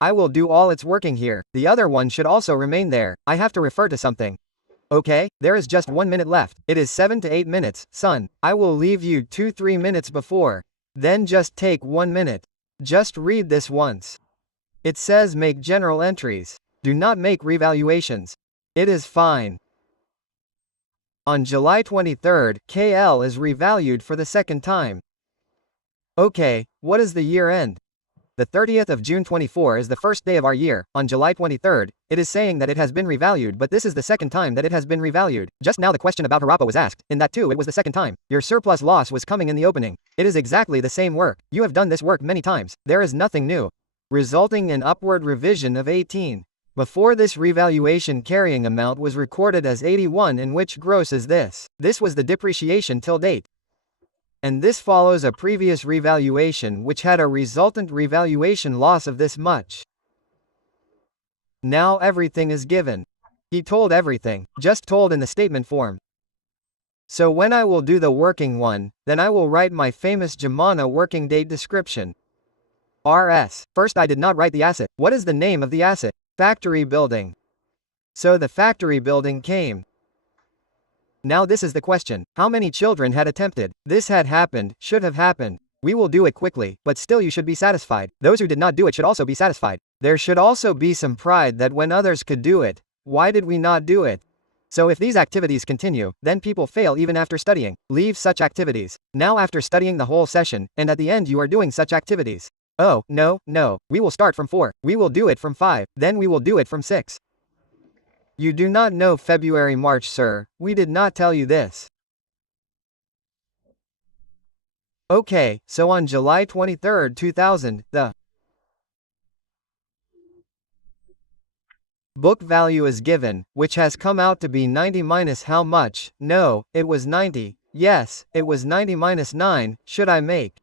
I will do all its working here. The other one should also remain there. I have to refer to something. Okay, there is just 1 minute left. It is 7 to 8 minutes, son. I will leave you 2-3 minutes before. Then just take 1 minute. Just read this once. It says make general entries. Do not make revaluations. It is fine. On July 23rd, KL is revalued for the second time. Okay, what is the year end? The 30th of June 24 is the first day of our year. On July 23rd, it is saying that it has been revalued, but this is the second time that it has been revalued. Just now the question about Harappa was asked. In that too it was the second time. Your surplus loss was coming in the opening. It is exactly the same work. You have done this work many times. There is nothing new. Resulting in upward revision of 18. Before this revaluation carrying amount was recorded as 81, in which gross is this. This was the depreciation till date. And this follows a previous revaluation which had a resultant revaluation loss of this much. Now everything is given. He told everything, just told in the statement form. So when I will do the working one, then I will write my famous Jamana working date description. RS. First I did not write the asset. What is the name of the asset? Factory building. So the factory building came. Now this is the question. How many children had attempted? This had happened, should have happened. We will do it quickly, but still you should be satisfied. Those who did not do it should also be satisfied. There should also be some pride that when others could do it, why did we not do it? So if these activities continue, then people fail even after studying. Leave such activities. Now after studying the whole session, and at the end you are doing such activities. Oh, no, we will start from 4. We will do it from 5. Then we will do it from 6. You do not know February, March, sir. We did not tell you this. Okay, so on July 23rd, 2000, the book value is given, which has come out to be 90 minus how much? No, it was 90. Yes, it was 90 minus 9. Should I make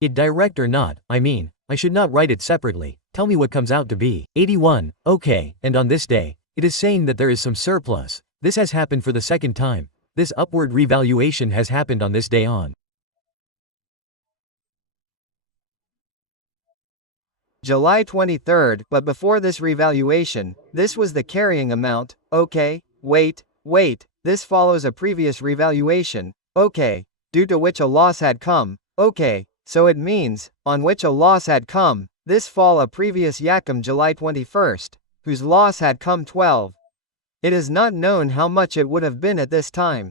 it direct or not? I mean, I should not write it separately. Tell me what comes out to be. 81, okay, and on this day, it is saying that there is some surplus. This has happened for the second time. This upward revaluation has happened on this day on July 23rd, but before this revaluation, this was the carrying amount. Okay, wait, this follows a previous revaluation. Okay, due to which a loss had come. Okay, so it means, on which a loss had come. This fall a previous Yakum July 21st, whose loss had come 12. It is not known how much it would have been at this time.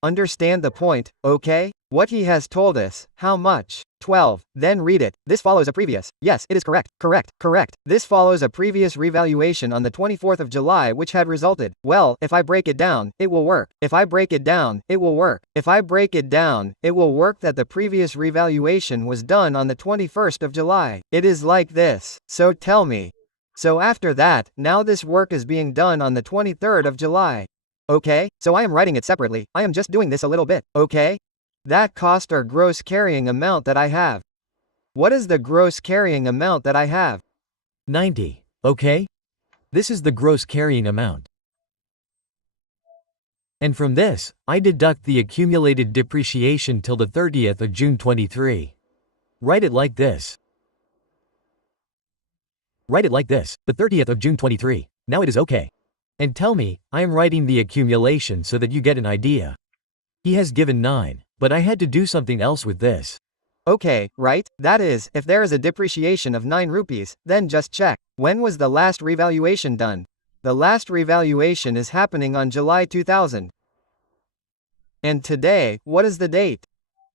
Understand the point, okay? What he has told us, how much? 12. Then read it. This follows a previous. Yes, it is correct. This follows a previous revaluation on the 24th of July which had resulted. Well, if I break it down, it will work. If I break it down, it will work. If I break it down, it will work that the previous revaluation was done on the 21st of July. It is like this. So tell me. So after that, now this work is being done on the 23rd of July. Okay, so I am writing it separately. I am just doing this a little bit, okay? That cost or gross carrying amount that I have. What is the gross carrying amount that I have? 90, okay? This is the gross carrying amount. And from this, I deduct the accumulated depreciation till the 30th of June 23. Write it like this. Write it like this, the 30th of June 23. Now it is okay. And tell me, I am writing the accumulation so that you get an idea. He has given 9, but I had to do something else with this. Okay, right? That is, if there is a depreciation of 9 rupees, then just check. When was the last revaluation done? The last revaluation is happening on July 2000. And today, what is the date?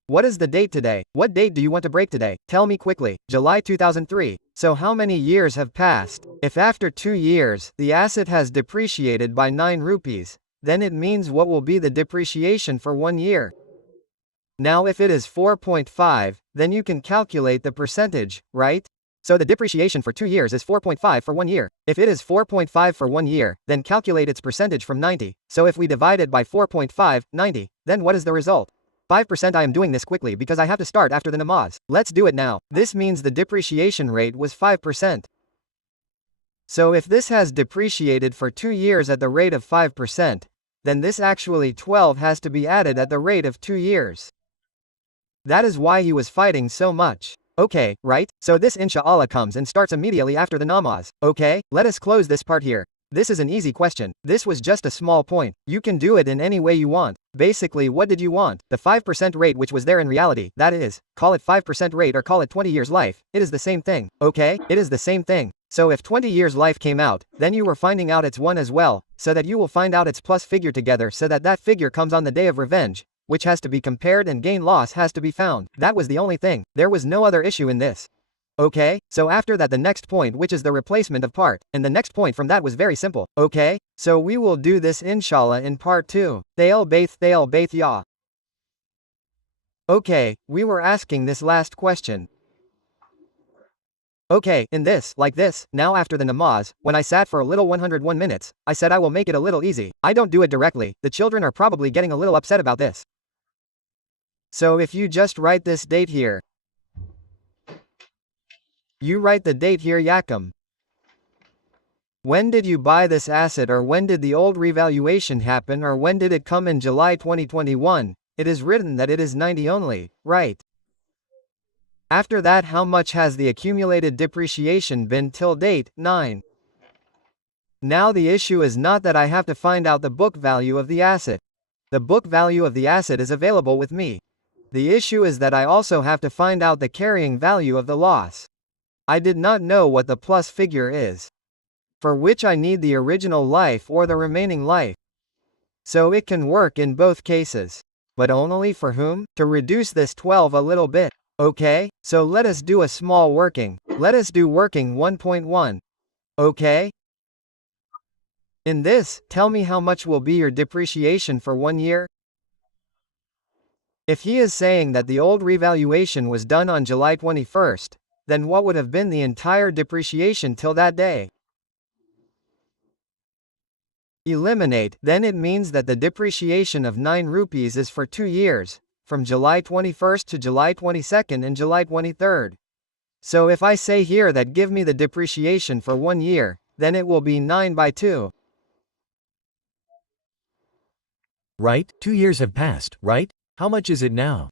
What is the date today? What date do you want to break today? Tell me quickly. July 2003. So how many years have passed? If after 2 years, the asset has depreciated by 9 rupees, then it means what will be the depreciation for 1 year. Now if it is 4.5, then you can calculate the percentage, right? So the depreciation for 2 years is 4.5 for 1 year. If it is 4.5 for 1 year, then calculate its percentage from 90. So if we divide it by 4.5, 90, then what is the result? 5%. I am doing this quickly because I have to start after the namaz. Let's do it now. This means the depreciation rate was 5%. So if this has depreciated for 2 years at the rate of 5%, then this actually 12 has to be added at the rate of 2 years. That is why he was fighting so much. Okay, right? So this inshallah comes and starts immediately after the namaz. Okay, let us close this part here. This is an easy question. This was just a small point. You can do it in any way you want. Basically, what did you want? The 5% rate which was there in reality, that is, call it 5% rate or call it 20 years life, it is the same thing. Okay, it is the same thing. So if 20 years life came out, then you were finding out its 1 as well, so that you will find out its plus figure together so that that figure comes on the day of revenge, which has to be compared and gain loss has to be found. That was the only thing. There was no other issue in this. Okay, so after that the next point which is the replacement of part, and the next point from that was very simple. Okay, so we will do this inshallah in part 2. Thayal Baith ya. Okay, we were asking this last question. Okay, in this, like this, now after the namaz, when I sat for a little 101 minutes, I said I will make it a little easy. I don't do it directly, the children are probably getting a little upset about this. So if you just write this date here. You write the date here Yakum. When did you buy this asset or when did the old revaluation happen or when did it come in July 2021? It is written that it is 90 only, right? After that how much has the accumulated depreciation been till date? 9. Now the issue is not that I have to find out the book value of the asset. The book value of the asset is available with me. The issue is that I also have to find out the carrying value of the loss. I did not know what the plus figure is, for which I need the original life or the remaining life. So it can work in both cases. But only for whom? To reduce this 12 a little bit. Okay, so let us do a small working. Let us do working 1.1. Okay? In this, tell me how much will be your depreciation for 1 year? If he is saying that the old revaluation was done on July 21st, then what would have been the entire depreciation till that day? Eliminate, then it means that the depreciation of 9 rupees is for 2 years, from July 21st to July 22nd and July 23rd. So if I say here that give me the depreciation for 1 year, then it will be 9 by 2. Right? 2 years have passed, right? How much is it now?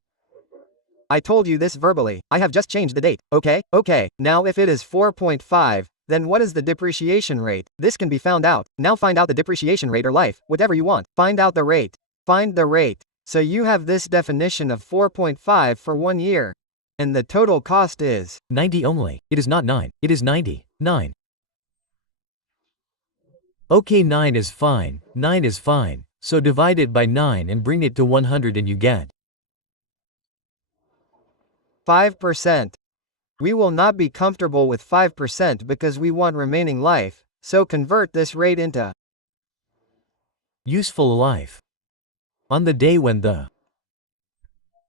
I told you this verbally, I have just changed the date, okay? Okay, now if it is 4.5, then what is the depreciation rate? This can be found out. Now find out the depreciation rate or life, whatever you want. Find out the rate. Find the rate. So you have this definition of 4.5 for 1 year. And the total cost is 90 only. It is not 9. It is 90. 9. Okay, 9 is fine. 9 is fine. So divide it by 9 and bring it to 100 and you get 5%. We will not be comfortable with 5% because we want remaining life, so convert this rate into useful life. On the day when the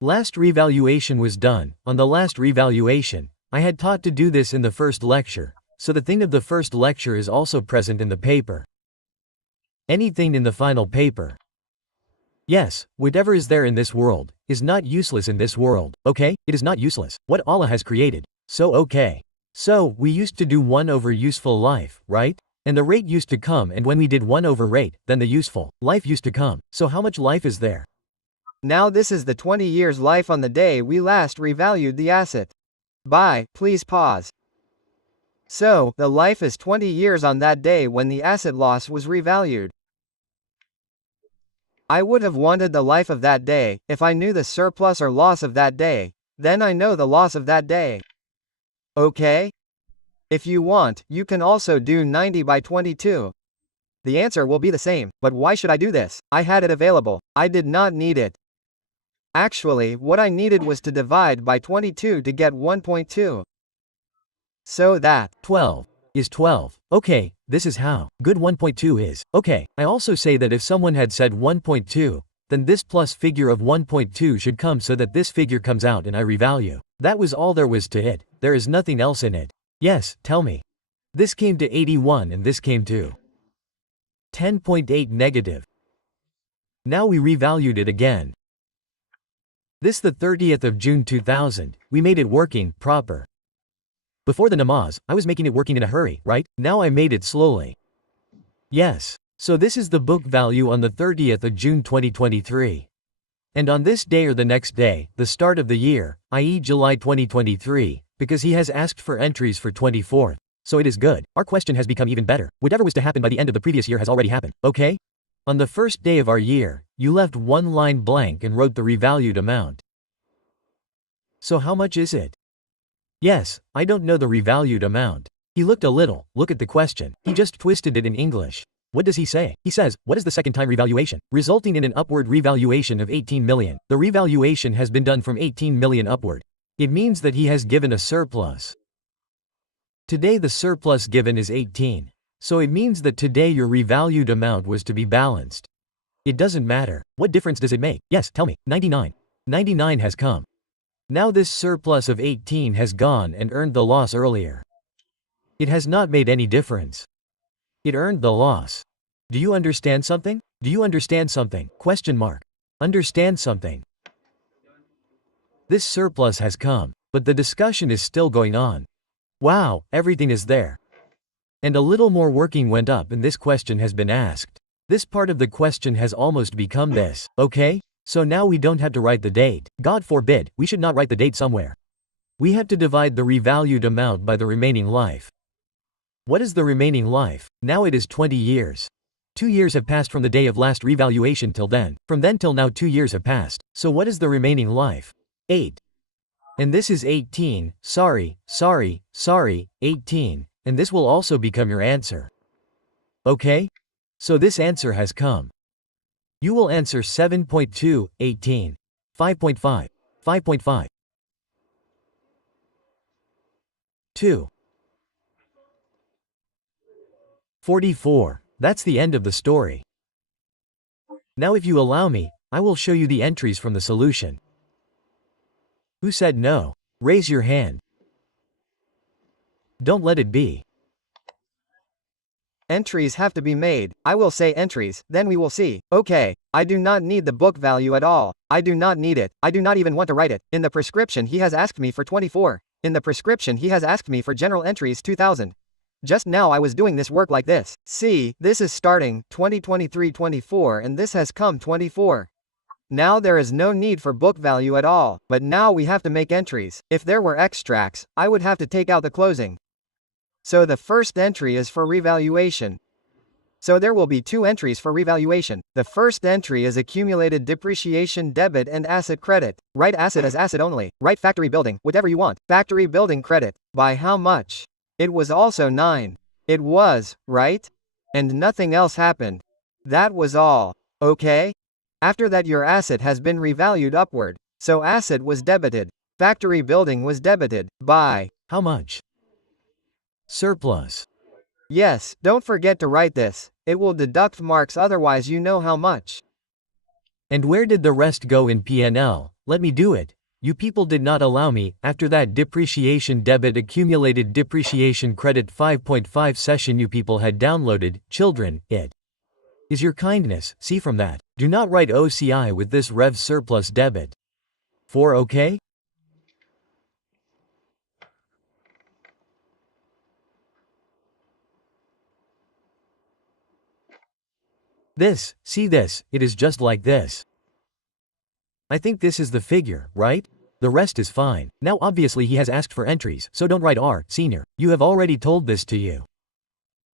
last revaluation was done, on the last revaluation, I had taught to do this in the first lecture, so the thing of the first lecture is also present in the paper. Anything in the final paper. Yes, whatever is there in this world, is not useless in this world, okay? It is not useless, what Allah has created. So okay. So, we used to do 1 over useful life, right? And the rate used to come and when we did 1 over rate, then the useful life used to come. So how much life is there? Now this is the 20 years life on the day we last revalued the asset. Please pause. So, the life is 20 years on that day when the asset loss was revalued. I would have wanted the life of that day, if I knew the surplus or loss of that day, then I know the loss of that day. Okay? If you want, you can also do 90 by 22. The answer will be the same, but why should I do this? I had it available. I did not need it. Actually, what I needed was to divide by 22 to get 1.2. So that 12 is 12. Okay, this is how good 1.2 is. Okay, I also say that if someone had said 1.2, then this plus figure of 1.2 should come so that this figure comes out and I revalue. That was all there was to it. There is nothing else in it. Yes, tell me. This came to 81 and this came to 10.8 negative. Now we revalued it again. This the 30th of June 2000, we made it working, proper. Before the namaz, I was making it working in a hurry, right? Now I made it slowly. Yes. So this is the book value on the 30th of June 2023. And on this day or the next day, the start of the year, i.e. July 2023, because he has asked for entries for 24th. So it is good. Our question has become even better. Whatever was to happen by the end of the previous year has already happened, okay? On the first day of our year, you left one line blank and wrote the revalued amount. So how much is it? Yes, I don't know the revalued amount. He looked a little, look at the question. He just twisted it in English. What does he say? He says, what is the second time revaluation? Resulting in an upward revaluation of 18 million. The revaluation has been done from 18 million upward. It means that he has given a surplus. Today the surplus given is 18. So it means that today your revalued amount was to be balanced. It doesn't matter. What difference does it make? Yes, tell me. 99. 99 has come. Now this surplus of 18 has gone and earned the loss earlier. It has not made any difference. It earned the loss. Do you understand something? Do you understand something? Question mark. Understand something. This surplus has come, but the discussion is still going on. Wow, everything is there. And a little more working went up and this question has been asked. This part of the question has almost become this, okay? So now we don't have to write the date. God forbid, we should not write the date somewhere. We have to divide the revalued amount by the remaining life. What is the remaining life? Now it is 20 years. 2 years have passed from the day of last revaluation till then. From then till now 2 years have passed. So what is the remaining life? 8. And this is 18, sorry, 18, and this will also become your answer. Okay? So this answer has come. You will answer 7.2, 18, 5.5, 5.5, 2, 44. That's the end of the story. Now if you allow me, I will show you the entries from the solution. Who said no? Raise your hand. Don't let it be. Entries have to be made. I will say entries, then we will see. Okay, I do not need the book value at all. I do not need it. I do not even want to write it. In the prescription he has asked me for 24. In the prescription he has asked me for general entries 2000. Just now I was doing this work like this. See, this is starting 2023-24 and this has come 24. Now there is no need for book value at all, but now we have to make entries. If there were extracts, I would have to take out the closing. So the first entry is for revaluation. So there will be 2 entries for revaluation. The first entry is accumulated depreciation debit and asset credit. Write asset as asset only. Write factory building, whatever you want. Factory building credit. By how much? It was also 9. It was, right? And nothing else happened. That was all. Okay? After that your asset has been revalued upward. So asset was debited. Factory building was debited. By how much? Surplus. Yes, don't forget to write this. It will deduct marks otherwise you know how much. And where did the rest go in P&L? Let me do it. You people did not allow me. After that depreciation debit accumulated depreciation credit 5.5 session you people had downloaded, children, it is your kindness, see from that. Do not write OCI with this rev surplus debit. 4 okay? This, see this, it is just like this. I think this is the figure, right? The rest is fine. Now obviously he has asked for entries, so don't write R, senior. You have already told this to you.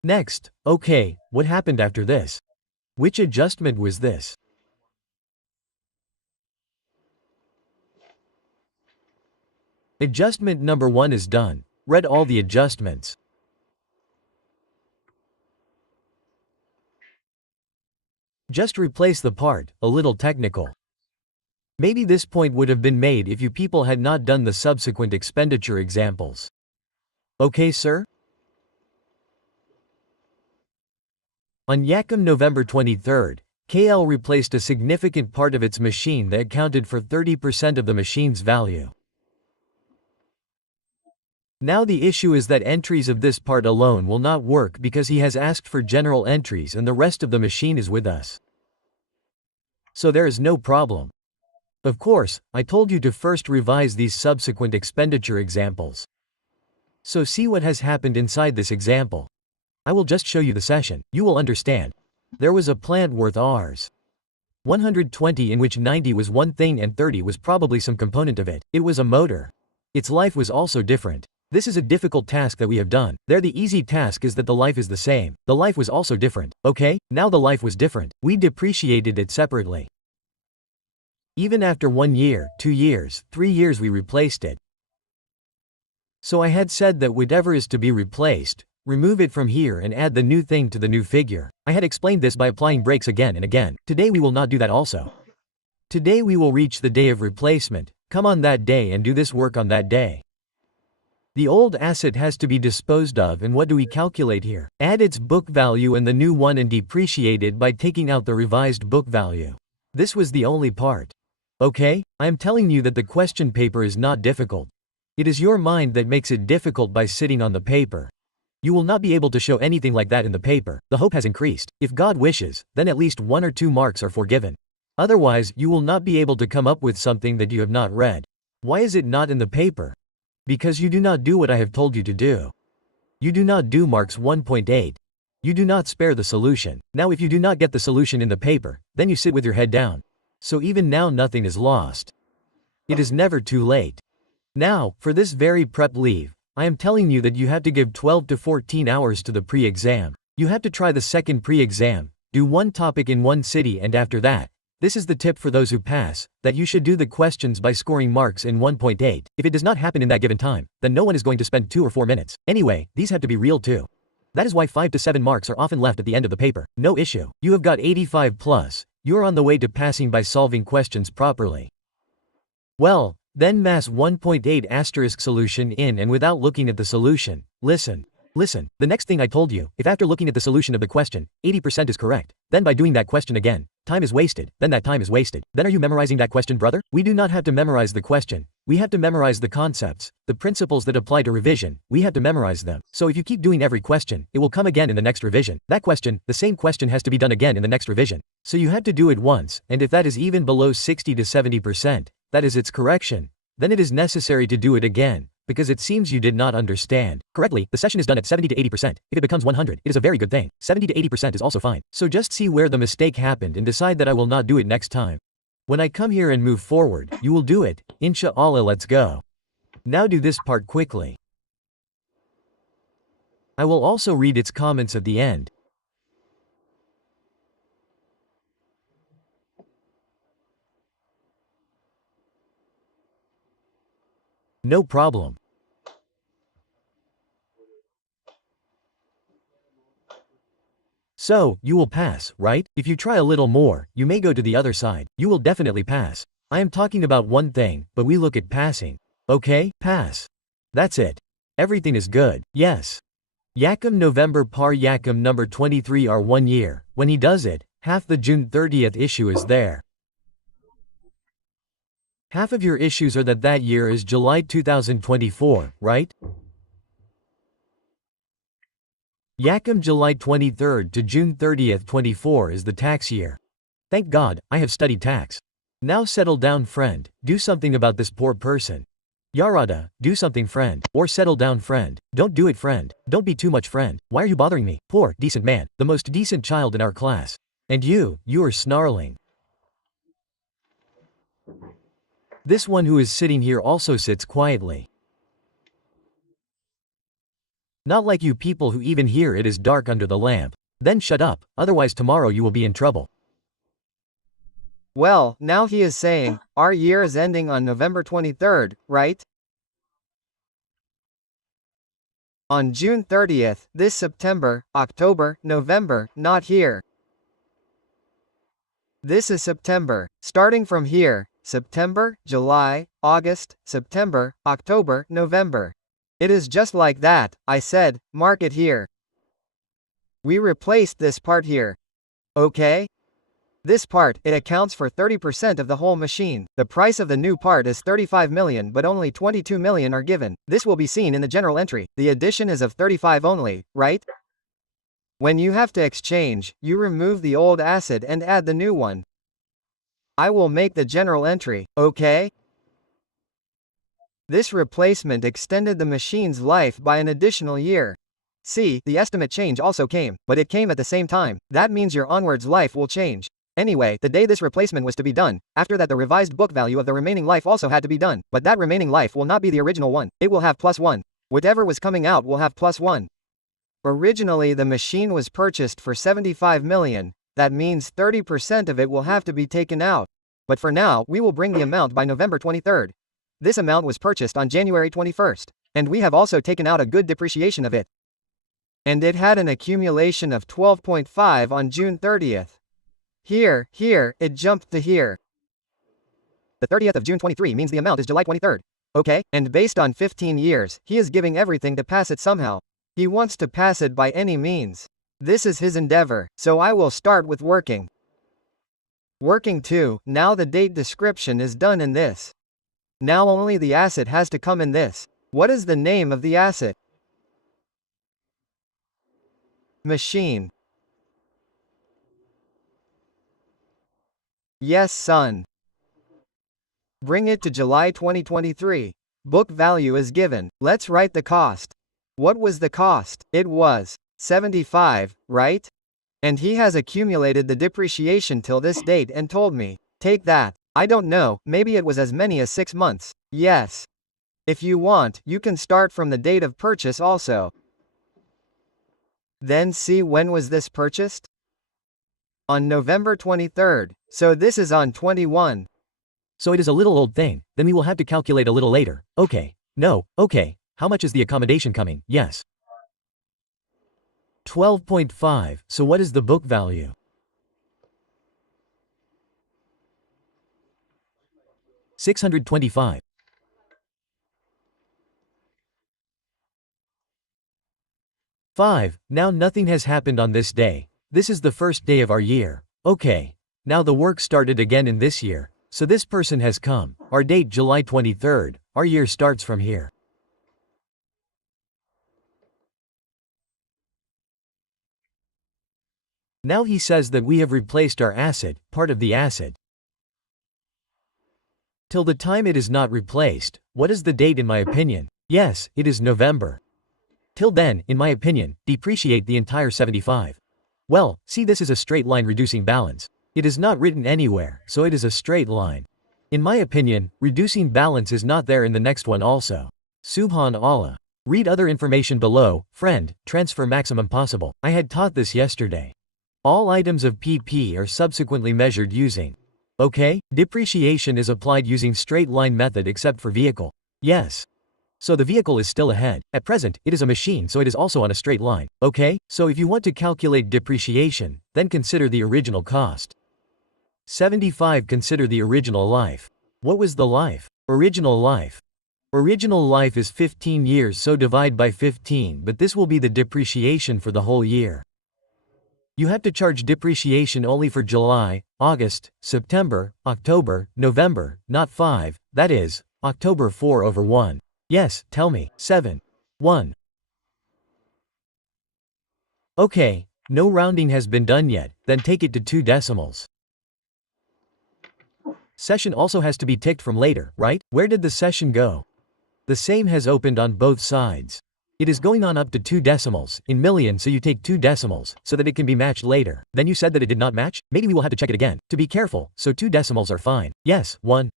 Next, okay, what happened after this? Which adjustment was this? Adjustment number 1 is done. Read all the adjustments. Just replace the part, a little technical. Maybe this point would have been made if you people had not done the subsequent expenditure examples. Okay, sir? On Yakum November 23, KL replaced a significant part of its machine that accounted for 30% of the machine's value. Now the issue is that entries of this part alone will not work because he has asked for general entries and the rest of the machine is with us. So there is no problem. Of course, I told you to first revise these subsequent expenditure examples. So see what has happened inside this example. I will just show you the session. You will understand. There was a plant worth Rs. 120 in which 90 was one thing and 30 was probably some component of it. It was a motor. Its life was also different. This is a difficult task that we have done. There the easy task is that the life is the same. The life was also different. Okay, now the life was different. We depreciated it separately. Even after 1 year, 2 years, 3 years we replaced it. So I had said that whatever is to be replaced, remove it from here and add the new thing to the new figure. I had explained this by applying brakes again and again. Today we will not do that also. Today we will reach the day of replacement. Come on that day and do this work on that day. The old asset has to be disposed of, and what do we calculate here? Add its book value and the new one and depreciate it by taking out the revised book value. This was the only part. Okay, I am telling you that the question paper is not difficult. It is your mind that makes it difficult by sitting on the paper. You will not be able to show anything like that in the paper. The hope has increased. If God wishes, then at least 1 or 2 marks are forgiven. Otherwise, you will not be able to come up with something that you have not read. Why is it not in the paper? Because you do not do what I have told you to do. You do not do marks 1.8. You do not spare the solution. Now if you do not get the solution in the paper, then you sit with your head down. So even now nothing is lost. It is never too late. Now, for this very prep leave, I am telling you that you have to give 12 to 14 hours to the pre-exam. You have to try the second pre-exam, do one topic in one city, and after that, this is the tip for those who pass, that you should do the questions by scoring marks in 1.8. If it does not happen in that given time, then no one is going to spend 2 or 4 minutes. Anyway, these have to be real too. That is why 5 to 7 marks are often left at the end of the paper. No issue. You have got 85 plus. You're on the way to passing by solving questions properly. Well, then mass 1.8 asterisk solution in and without looking at the solution. Listen, the next thing I told you, if after looking at the solution of the question, 80% is correct, then by doing that question again, time is wasted, then that time is wasted. Then are you memorizing that question, brother? We do not have to memorize the question. We have to memorize the concepts, the principles that apply to revision. We have to memorize them. So if you keep doing every question, it will come again in the next revision. That question, the same question has to be done again in the next revision. So you have to do it once, and if that is even below 60 to 70%, that is its correction, then it is necessary to do it again, because it seems you did not understand correctly. The session is done at 70 to 80%. If it becomes 100, it is a very good thing. 70 to 80% is also fine. So just see where the mistake happened and decide that I will not do it next time. When I come here and move forward, you will do it. Inshallah, let's go. Now do this part quickly. I will also read its comments at the end. No problem. So, you will pass, right? If you try a little more, you may go to the other side. You will definitely pass. I am talking about one thing, but we look at passing. Okay, pass. That's it. Everything is good. Yes. Yakum November par Yakum number 23 are 1 year. When he does it, half the June 30th issue is there. Half of your issues are that year is July 2024, right? Yakum July 23rd to June 30th 24 is the tax year. Thank God, I have studied tax. Now settle down, friend. Do something about this poor person. Yarada, do something, friend. Or settle down, friend. Don't do it, friend. Don't be too much, friend. Why are you bothering me? Poor, decent man. The most decent child in our class. And you are snarling. This one who is sitting here also sits quietly. Not like you people who even hear it is dark under the lamp. Then shut up, otherwise tomorrow you will be in trouble. Well, now he is saying, our year is ending on November 23rd, right? On June 30th, this September, October, November, not here. This is September. Starting from here, September, July, August, September, October, November. It is just like that. I said, mark it here. We replaced this part here. Okay? This part, it accounts for 30% of the whole machine. The price of the new part is 35 million, but only 22 million are given. This will be seen in the general entry. The addition is of 35 only, right? When you have to exchange, you remove the old asset and add the new one. I will make the general entry, okay? This replacement extended the machine's life by an additional year. See, the estimate change also came, but it came at the same time. That means your onwards life will change. Anyway, the day this replacement was to be done, after that the revised book value of the remaining life also had to be done, but that remaining life will not be the original one, it will have +1. Whatever was coming out will have +1. Originally the machine was purchased for 75 million, that means 30% of it will have to be taken out. But for now, we will bring the amount by November 23rd. This amount was purchased on January 21st, and we have also taken out a good depreciation of it. And it had an accumulation of 12.5 on June 30th. Here, it jumped to here. The 30th of June 23 means the amount is July 23rd. Okay, and based on 15 years, he is giving everything to pass it somehow. He wants to pass it by any means. This is his endeavor, so I will start with working. Working 2, now the date description is done in this. Now only the asset has to come in this. What is the name of the asset? Machine. Yes, son. Bring it to July 2023. Book value is given. Let's write the cost. What was the cost? It was 75, right? And he has accumulated the depreciation till this date and told me, take that. I don't know, maybe it was as many as 6 months. Yes. If you want, you can start from the date of purchase also. Then see, when was this purchased? On November 23rd. So this is on 21. So it is a little old thing, then we will have to calculate a little later. Okay. No, okay. How much is the accommodation coming? Yes. 12.5, so what is the book value? $625. 5. Now nothing has happened on this day. This is the first day of our year. Okay. Now the work started again in this year. So this person has come. Our date July 23rd. Our year starts from here. Now he says that we have replaced our asset, part of the asset. Till the time it is not replaced, what is the date in my opinion? Yes, it is November. Till then, in my opinion, depreciate the entire 75. Well, see, this is a straight line reducing balance. It is not written anywhere, so it is a straight line. In my opinion, reducing balance is not there in the next one also. Subhanallah. Read other information below, friend, transfer maximum possible. I had taught this yesterday. All items of PP are subsequently measured using. Okay, depreciation is applied using straight line method except for vehicle. Yes. So the vehicle is still ahead. At present, it is a machine, so it is also on a straight line. Okay, so if you want to calculate depreciation, then consider the original cost. 75. Consider the original life. What was the life? Original life. Original life is 15 years, so divide by 15, but this will be the depreciation for the whole year. You have to charge depreciation only for July, August, September, October, November, not 5, that is, October 4/1. Yes, tell me. 7. 1. Okay, no rounding has been done yet, then take it to 2 decimals. Session also has to be ticked from later, right? Where did the session go? The same has opened on both sides. It is going on up to 2 decimals, in million, so you take 2 decimals, so that it can be matched later. Then you said that it did not match? Maybe we will have to check it again, to be careful, so 2 decimals are fine. Yes, 1.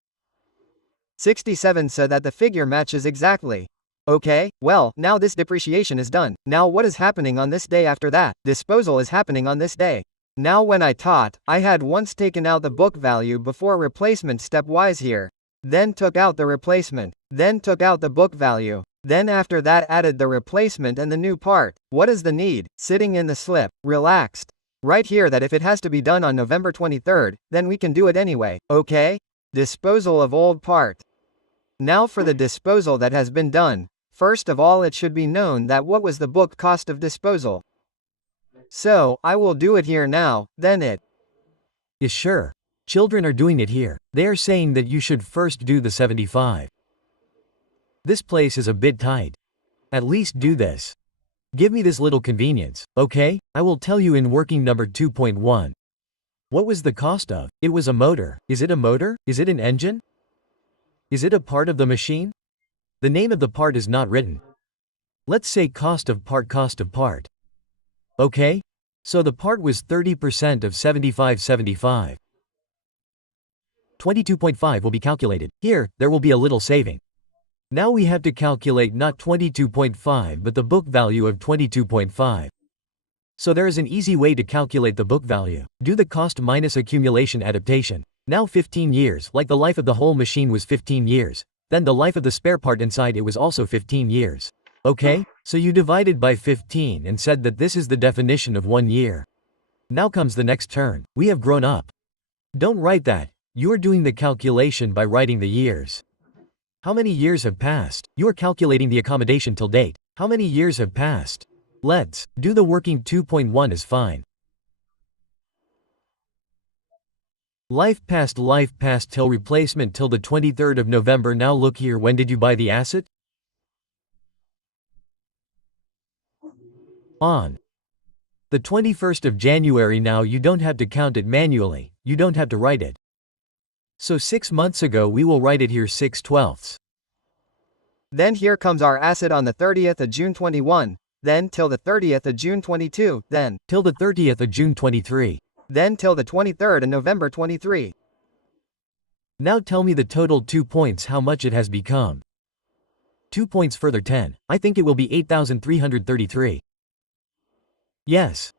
67 so that the figure matches exactly. Okay, well, now this depreciation is done. Now what is happening on this day after that? Disposal is happening on this day. Now when I taught, I had once taken out the book value before replacement stepwise here. Then took out the replacement. Then took out the book value. Then after that added the replacement and the new part. What is the need? Sitting in the slip. Relaxed. Right here that if it has to be done on November 23rd, then we can do it anyway, okay? Disposal of old part. Now for the disposal that has been done. First of all, it should be known that what was the book cost of disposal. So, I will do it here now, then it. Is sure. Children are doing it here. They are saying that you should first do the 75. This place is a bit tight. At least do this. Give me this little convenience, okay? I will tell you in working number 2.1. What was the cost of? It was a motor. Is it a motor? Is it an engine? Is it a part of the machine? The name of the part is not written. Let's say cost of part. Okay? So the part was 30% of 75. 22.5 will be calculated. Here, there will be a little saving. Now we have to calculate not 22.5 but the book value of 22.5. So there is an easy way to calculate the book value. Do the cost minus accumulation adaptation. Now 15 years, like the life of the whole machine was 15 years. Then the life of the spare part inside it was also 15 years. Okay? So you divided by 15 and said that this is the definition of 1 year. Now comes the next turn. We have grown up. Don't write that. You are doing the calculation by writing the years. How many years have passed? You are calculating the accommodation till date. How many years have passed? Let's do the working 2.1 is fine. Life passed till replacement till the 23rd of November. Now look here, when did you buy the asset? On the 21st of January. Now you don't have to count it manually, you don't have to write it. So 6 months ago we will write it here 6/12. Then here comes our asset on the 30th of June 21, then till the 30th of June 22, then till the 30th of June 23. Then till the 23rd of November 23. Now tell me the total 2 points, how much it has become. 2 points further 10, I think it will be 8,333. Yes.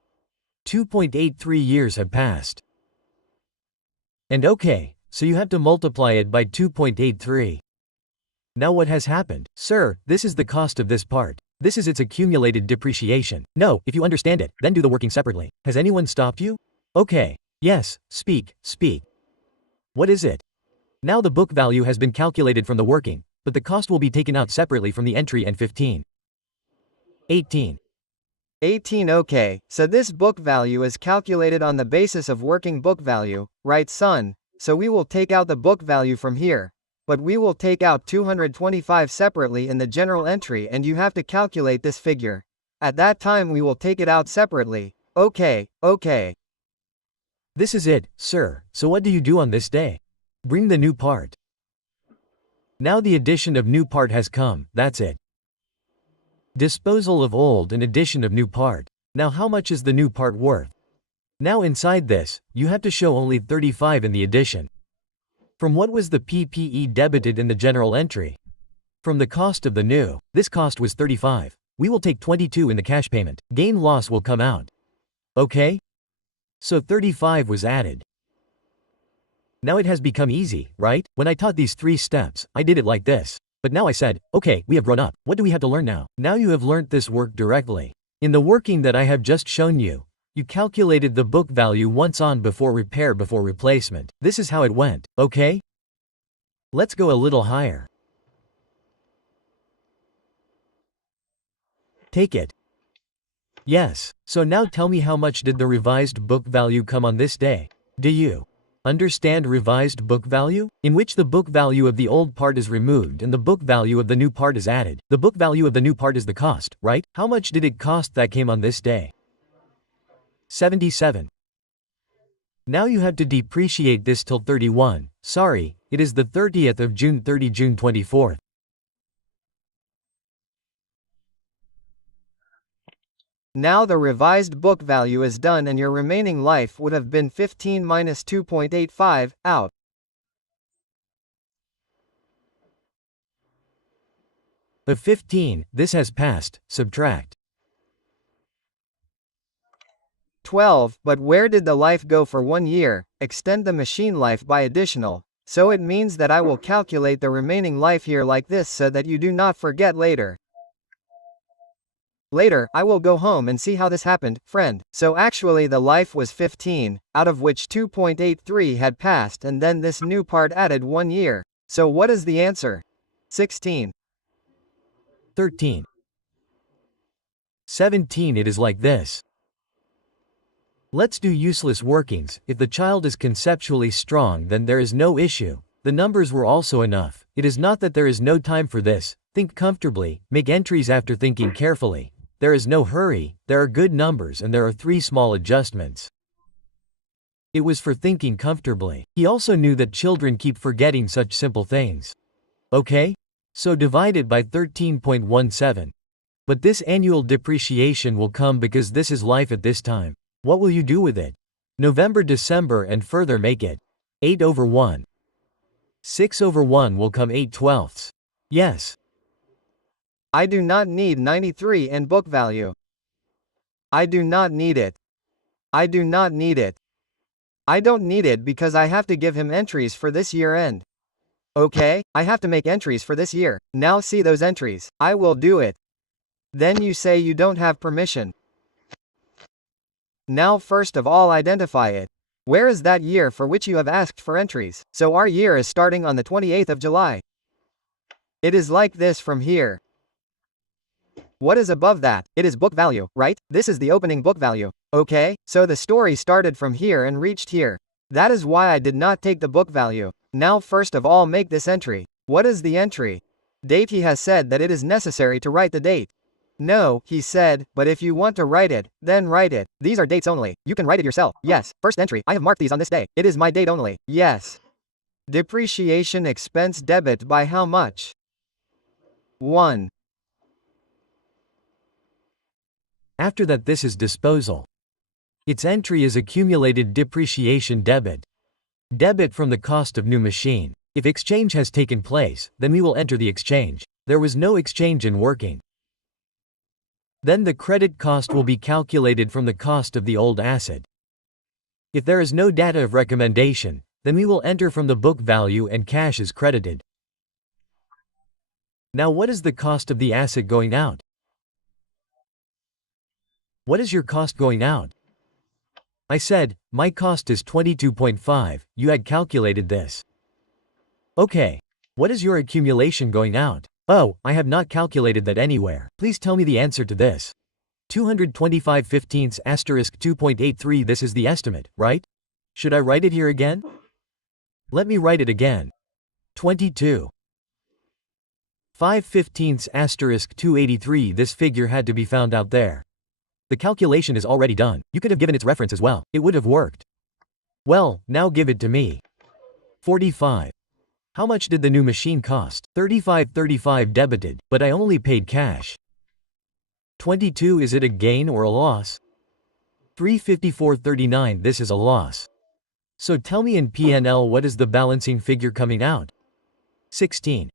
2.83 years have passed. And okay, so you have to multiply it by 2.83. Now what has happened? Sir, this is the cost of this part. This is its accumulated depreciation. No, if you understand it, then do the working separately. Has anyone stopped you? Okay. Yes, speak. What is it? Now the book value has been calculated from the working, but the cost will be taken out separately from the entry and 15. 18. Okay, so this book value is calculated on the basis of working book value, right son? So we will take out the book value from here. But we will take out 225 separately in the general entry and you have to calculate this figure. At that time we will take it out separately. Okay. This is it, sir. So what do you do on this day? Bring the new part. Now the addition of new part has come, that's it. Disposal of old and addition of new part. Now how much is the new part worth? Now inside this, you have to show only 35 in the addition. From what was the PPE debited in the general entry? From the cost of the new. This cost was 35. We will take 22 in the cash payment. Gain loss will come out. Okay? So 35 was added. Now it has become easy, right? When I taught these 3 steps, I did it like this. But now I said, okay, we have grown up. What do we have to learn now? Now you have learnt this work directly. In the working that I have just shown you, you calculated the book value once on before repair before replacement. This is how it went, okay? Let's go a little higher. Take it. Yes, so now tell me how much did the revised book value come on this day? Do you understand revised book value? In which the book value of the old part is removed and the book value of the new part is added. The book value of the new part is the cost, right? How much did it cost that came on this day? 77. Now you have to depreciate this till 31. Sorry, it is the 30th of June, June 24th. Now the revised book value is done and your remaining life would have been 15 minus 2.85, out. Of 15, this has passed, subtract. 12, but where did the life go for 1 year? Extend the machine life by additional. So it means that I will calculate the remaining life here like this so that you do not forget later. Later, I will go home and see how this happened, friend. So actually the life was 15, out of which 2.83 had passed and then this new part added 1 year. So what is the answer? 16. 13. 17. It is like this. Let's do useless workings. If the child is conceptually strong, then there is no issue. The numbers were also enough. It is not that there is no time for this. Think comfortably, make entries after thinking carefully. There is no hurry, there are good numbers and there are 3 small adjustments. It was for thinking comfortably. He also knew that children keep forgetting such simple things. Okay? So divide it by 13.17. But this annual depreciation will come because this is life at this time. What will you do with it? November, December and further make it 8 over 1. 6 over 1 will come 8/12. Yes. I do not need 93 in book value. I do not need it. I do not need it. I don't need it because I have to give him entries for this year end. Okay, I have to make entries for this year. Now see those entries. I will do it. Then you say you don't have permission. Now first of all identify it. Where is that year for which you have asked for entries? So our year is starting on the 28th of July. It is like this from here. What is above that? It is book value, right? This is the opening book value. Okay, so the story started from here and reached here. That is why I did not take the book value. Now first of all make this entry. What is the entry? Date. He has said that it is necessary to write the date. No, he said, but if you want to write it, then write it. These are dates only. You can write it yourself. Yes, first entry. I have marked these on this day. It is my date only. Yes. Depreciation expense debit by how much? 1. After that, this is disposal. Its entry is accumulated depreciation debit. Debit from the cost of new machine. If exchange has taken place, then we will enter the exchange. There was no exchange in working. Then the credit cost will be calculated from the cost of the old asset. If there is no data of recommendation, then we will enter from the book value and cash is credited. Now what is the cost of the asset going out? What is your cost going out? I said, my cost is 22.5, you had calculated this. Okay. What is your accumulation going out? Oh, I have not calculated that anywhere. Please tell me the answer to this. 225/15 asterisk 2.83. This is the estimate, right? Should I write it here again? Let me write it again. 22. 5/15 asterisk 283. This figure had to be found out there. The calculation is already done. You could have given its reference as well. It would have worked. Well, now give it to me. 45. How much did the new machine cost? 35 debited, but I only paid cash. 22. Is it a gain or a loss? 354.39. This is a loss. So tell me in P&L what is the balancing figure coming out? 16.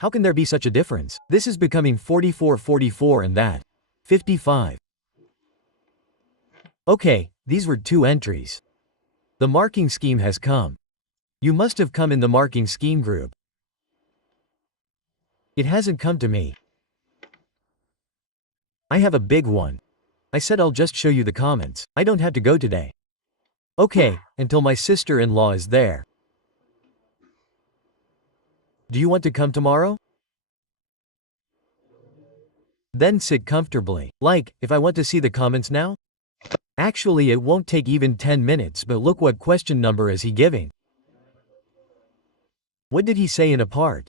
How can there be such a difference? This is becoming 44 and that 55. Okay, these were two entries. The marking scheme has come. You must have come in the marking scheme group. It hasn't come to me. I have a big one. I said I'll just show you the comments. I don't have to go today. Okay, until my sister-in-law is there. Do you want to come tomorrow? Then sit comfortably. Like, if I want to see the comments now? Actually, it won't take even 10 minutes, but look what question number is he giving. What did he say in a part?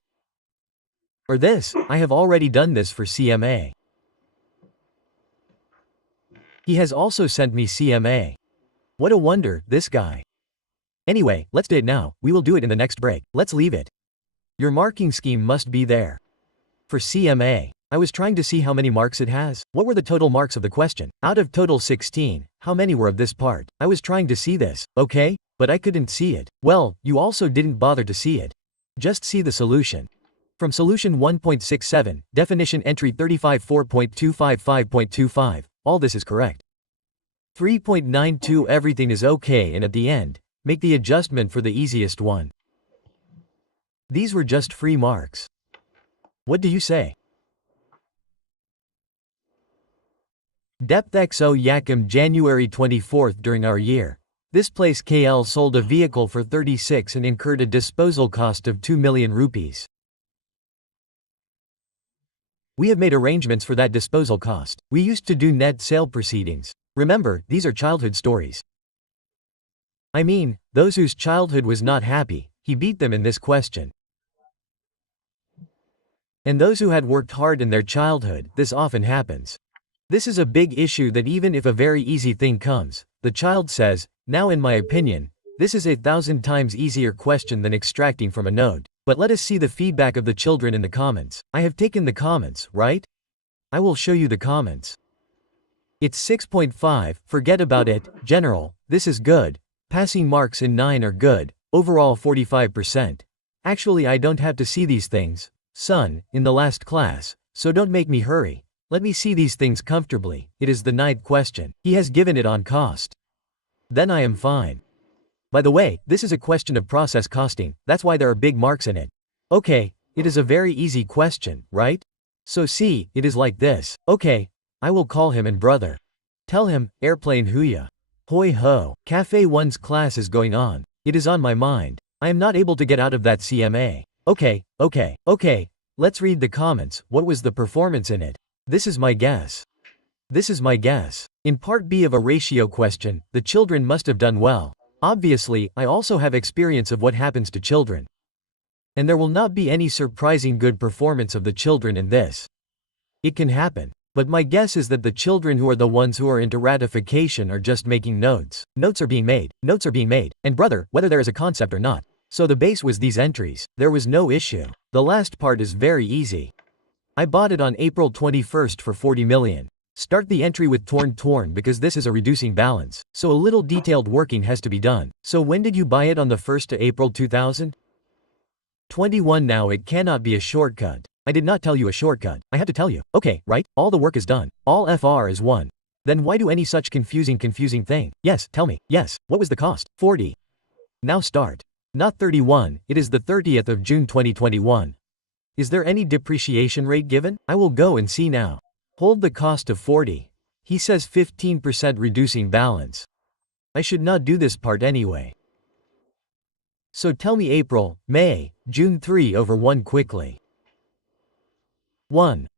Or this, I have already done this for CMA. He has also sent me CMA. What a wonder, this guy. Anyway, let's do it now. We will do it in the next break. Let's leave it. Your marking scheme must be there. For CMA, I was trying to see how many marks it has. What were the total marks of the question? Out of total 16, how many were of this part? I was trying to see this, okay? But I couldn't see it. Well, you also didn't bother to see it. Just see the solution. From solution 1.67, definition entry 35.4.255.25, all this is correct. 3.92 everything is okay, and at the end, make the adjustment for the easiest one. These were just free marks. What do you say? Depth XO Yakum January 24th. During our year, this place KL sold a vehicle for 36 and incurred a disposal cost of 2 million rupees. We have made arrangements for that disposal cost. We used to do net sale proceedings. Remember, these are childhood stories. I mean, those whose childhood was not happy, he beat them in this question. And those who had worked hard in their childhood, this often happens. This is a big issue that even if a very easy thing comes, the child says, now in my opinion, this is 1,000 times easier question than extracting from a note. But let us see the feedback of the children in the comments. I have taken the comments, right? I will show you the comments. It's 6.5, forget about it, general, this is good. Passing marks in 9 are good, overall 45%. Actually I don't have to see these things, son, in the last class, so don't make me hurry. Let me see these things comfortably, it is the 9th question. He has given it on cost. Then I am fine. By the way, this is a question of process costing, that's why there are big marks in it. Okay, it is a very easy question, right? So see, it is like this. Okay, I will call him and brother. Tell him, airplane huya. Hoi ho, Cafe 1's class is going on. It is on my mind. I am not able to get out of that CMA. Okay, let's read the comments. What was the performance in it? This is my guess. In part B of a ratio question, the children must have done well. Obviously, I also have experience of what happens to children. And there will not be any surprising good performance of the children in this. It can happen. But my guess is that the children who are the ones who are into ratification are just making notes. Notes are being made, and brother, whether there is a concept or not. So the base was these entries, there was no issue. The last part is very easy. I bought it on April 21st for 40 million. Start the entry with torn because this is a reducing balance. So a little detailed working has to be done. So when did you buy it on the 1st to April 2021? Now it cannot be a shortcut. I did not tell you a shortcut. I had to tell you. Okay, right? All the work is done. All FR is 1. Then why do any such confusing thing? Yes, tell me. Yes, what was the cost? 40. Now start. Not 31, it is the 30th of June 2021. Is there any depreciation rate given? I will go and see now. Hold the cost of 40. He says 15% reducing balance. I should not do this part anyway. So tell me April, May, June 3 over 1 quickly. 1.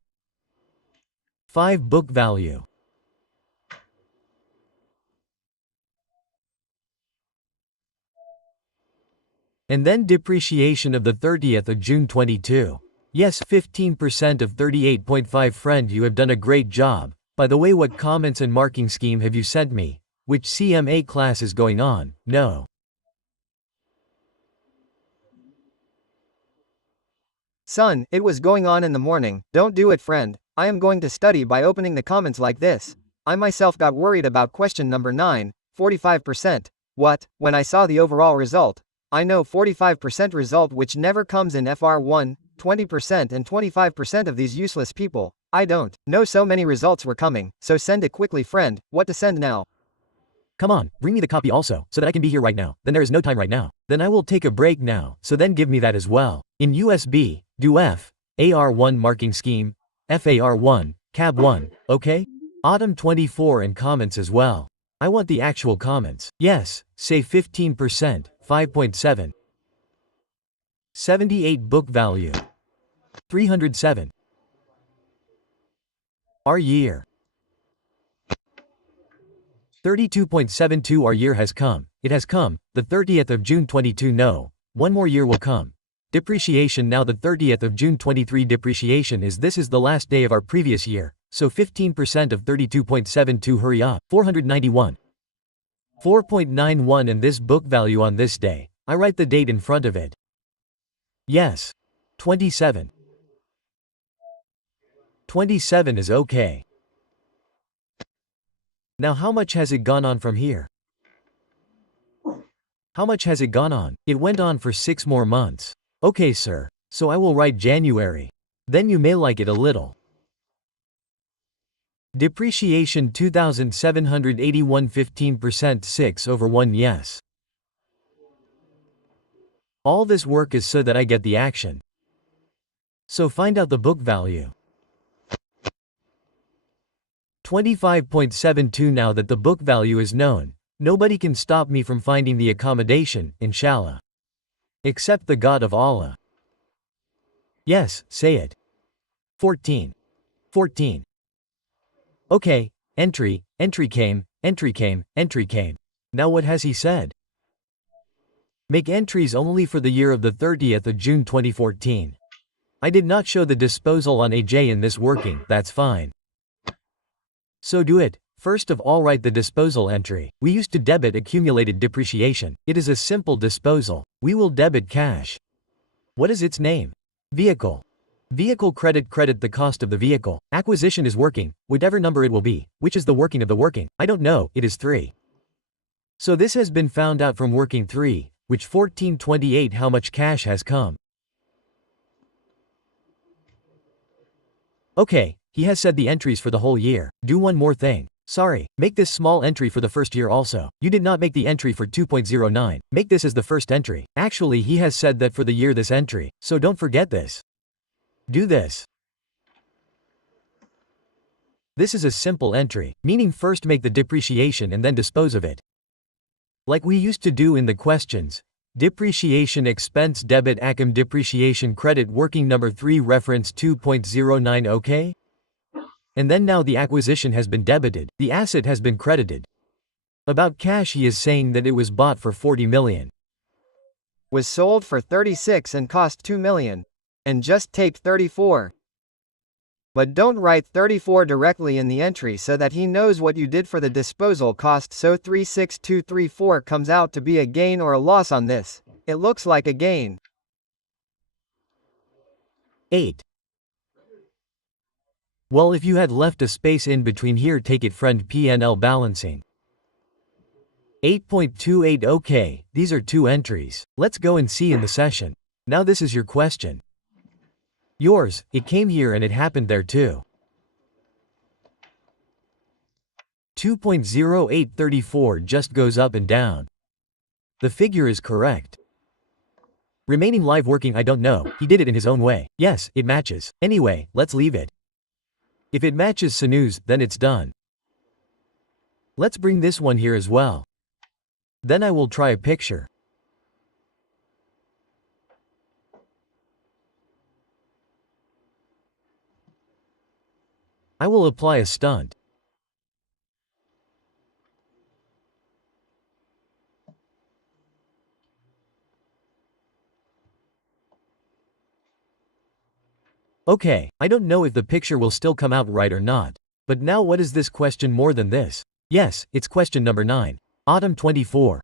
5 book value. And then depreciation of the 30th of June 22. Yes, 15% of 38.5. Friend, you have done a great job. By the way, what comments and marking scheme have you sent me? Which CMA class is going on? No. Son, it was going on in the morning. Don't do it, friend. I am going to study by opening the comments like this. I myself got worried about question number 9, 45%. What? When I saw the overall result. I know 45% result which never comes in FR1, 20% and 25% of these useless people. I don't know so many results were coming, so send it quickly, friend. What to send now? Come on, bring me the copy also, so that I can be here right now. Then there is no time right now. Then I will take a break now, so then give me that as well. In USB, do FAR1 marking scheme, FAR1, CAB 1, okay? Autumn 24 and comments as well. I want the actual comments. Yes, say 15%, 5.7. 78 book value. 307. Our year. 32.72. Our year has come. It has come, the 30th of June 22. No, one more year will come. Depreciation now the 30th of June 23. Depreciation is this is the last day of our previous year, so 15% of 32.72. Hurry up. 491. 4.91 and this book value on this day. I write the date in front of it. Yes. 27. 27 is okay. Now how much has it gone on from here? How much has it gone on? It went on for 6 more months. Okay, sir. So I will write January. Then you may like it a little. Depreciation 2,781. 15%. 6 over 1. Yes. All this work is so that I get the action. So find out the book value. 25.72. Now that the book value is known, nobody can stop me from finding the accommodation, inshallah. Except the God of Allah. Yes, say it. 14. 14. Okay, entry came. Now what has he said? Make entries only for the year of the 30th of June 2014. I did not show the disposal on AJ in this working, that's fine. So do it. First of all write the disposal entry. We used to debit accumulated depreciation. It is a simple disposal. We will debit cash. What is its name? Vehicle. Vehicle credit the cost of the vehicle. Acquisition is working, whatever number it will be, which is the working of the working. I don't know, it is 3. So this has been found out from working 3, which 1428 how much cash has come. Okay, he has said the entries for the whole year. Do one more thing. Sorry, make this small entry for the first year also. You did not make the entry for 2.09. Make this as the first entry. Actually he has said that for the year this entry, so don't forget this. Do this. This is a simple entry, meaning first make the depreciation and then dispose of it. Like we used to do in the questions. Depreciation expense debit ACM depreciation credit working number 3 reference 2.09 okay? And then now the acquisition has been debited, the asset has been credited. About cash he is saying that it was bought for 40 million. Was sold for 36 and cost 2 million. And just take 34. But don't write 34 directly in the entry so that he knows what you did for the disposal cost, so 36234 comes out to be a gain or a loss on this. It looks like a gain. 8. Well, if you had left a space in between here, take it friend. P&L balancing. 8.28 okay, these are 2 entries. Let's go and see in the session. Now this is your question. Yours, it came here and it happened there too. 2.0834 just goes up and down. The figure is correct. Remaining live working I don't know, he did it in his own way. Yes, it matches. Anyway, let's leave it. If it matches snooze, then it's done. Let's bring this one here as well. Then I will try a picture. I will apply a stunt. Okay, I don't know if the picture will still come out right or not. But now what is this question more than this? Yes, it's question number 9. Autumn 24.